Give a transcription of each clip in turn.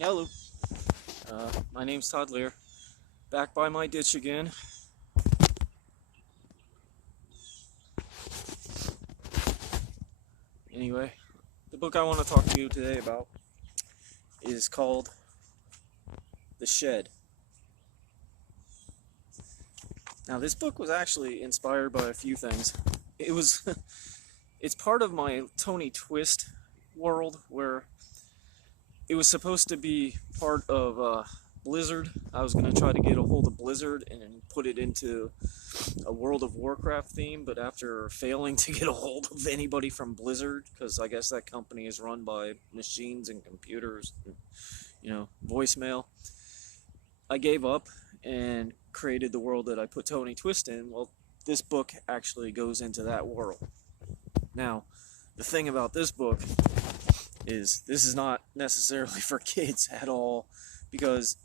Hello, my name's Todd Lear. Back by my ditch again. Anyway, the book I want to talk to you today about is called The Shed. Now, this book was actually inspired by a few things. It was, it's part of my Tony Twist world where it was supposed to be part of Blizzard. I was going to try to get a hold of Blizzard and put it into a World of Warcraft theme, but after failing to get a hold of anybody from Blizzard, because I guess that company is run by machines and computers, and, voicemail, I gave up and created the world that I put Tony Twist in. Well, this book actually goes into that world. Now, the thing about this book is this is not necessarily for kids at all, because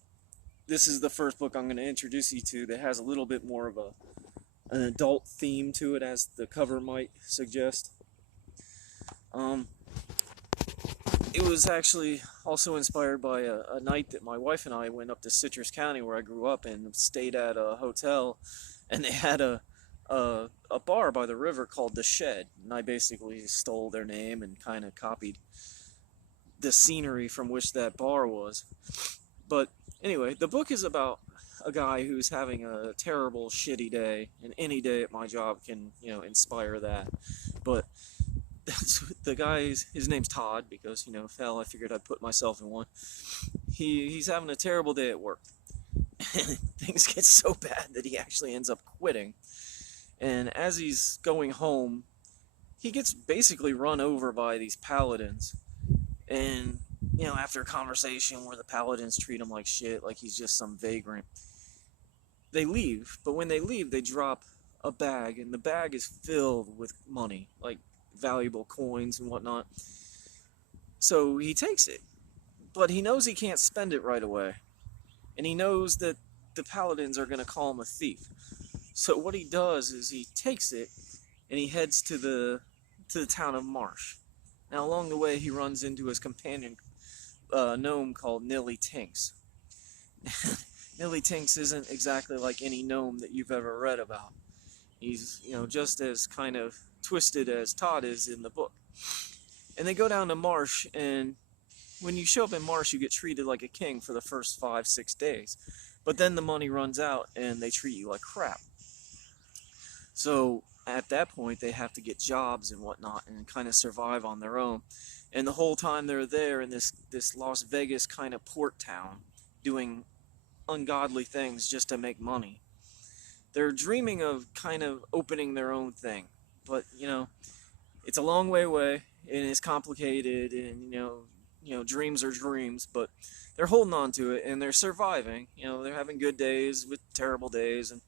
this is the first book I'm going to introduce you to that has a little bit more of an adult theme to it, as the cover might suggest. It was actually also inspired by a night that my wife and I went up to Citrus County, where I grew up, and stayed at a hotel, and they had a bar by the river called The Shed, and I basically stole their name and kind of copied the scenery from which that bar was. But anyway, the book is about a guy who's having a terrible, shitty day, and any day at my job can, inspire that. But the guy's, his name's Todd, because, hell, I figured I'd put myself in one. He's having a terrible day at work. Things get so bad that he actually ends up quitting. And as he's going home, he gets basically run over by these paladins. And, after a conversation where the paladins treat him like shit, like he's just some vagrant, they leave. But when they leave, they drop a bag, and the bag is filled with money, like valuable coins and whatnot. So he takes it, but he knows he can't spend it right away, and he knows that the paladins are going to call him a thief. So what he does is he takes it and he heads to the town of Marsh. Now, along the way, he runs into his companion gnome called Nilly Tinks. Nilly Tinks isn't exactly like any gnome that you've ever read about. He's, just as kind of twisted as Todd is in the book. And they go down to Marsh, and when you show up in Marsh, you get treated like a king for the first 5-6 days. But then the money runs out, and they treat you like crap. So at that point, they have to get jobs and whatnot and kind of survive on their own. And the whole time they're there in this Las Vegas kind of port town, doing ungodly things just to make money. They're dreaming of kind of opening their own thing. But, it's a long way away, and it's complicated, and, dreams are dreams, but they're holding on to it, and they're surviving. They're having good days with terrible days, and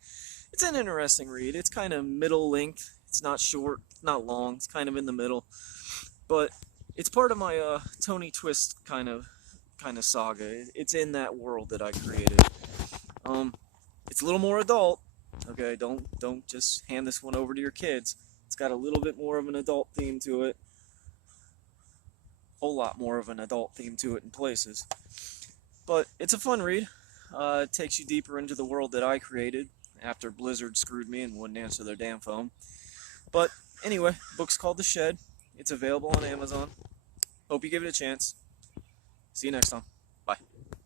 it's an interesting read. It's kind of middle length. It's not short, not long. It's kind of in the middle. But it's part of my Tony Twist kind of saga. It's in that world that I created. It's a little more adult. Okay, don't just hand this one over to your kids. It's got a little bit more of an adult theme to it. Whole lot more of an adult theme to it in places. But it's a fun read. It takes you deeper into the world that I created after Blizzard screwed me and wouldn't answer their damn phone. But anyway, the book's called The Shed. It's available on Amazon. Hope you give it a chance. See you next time.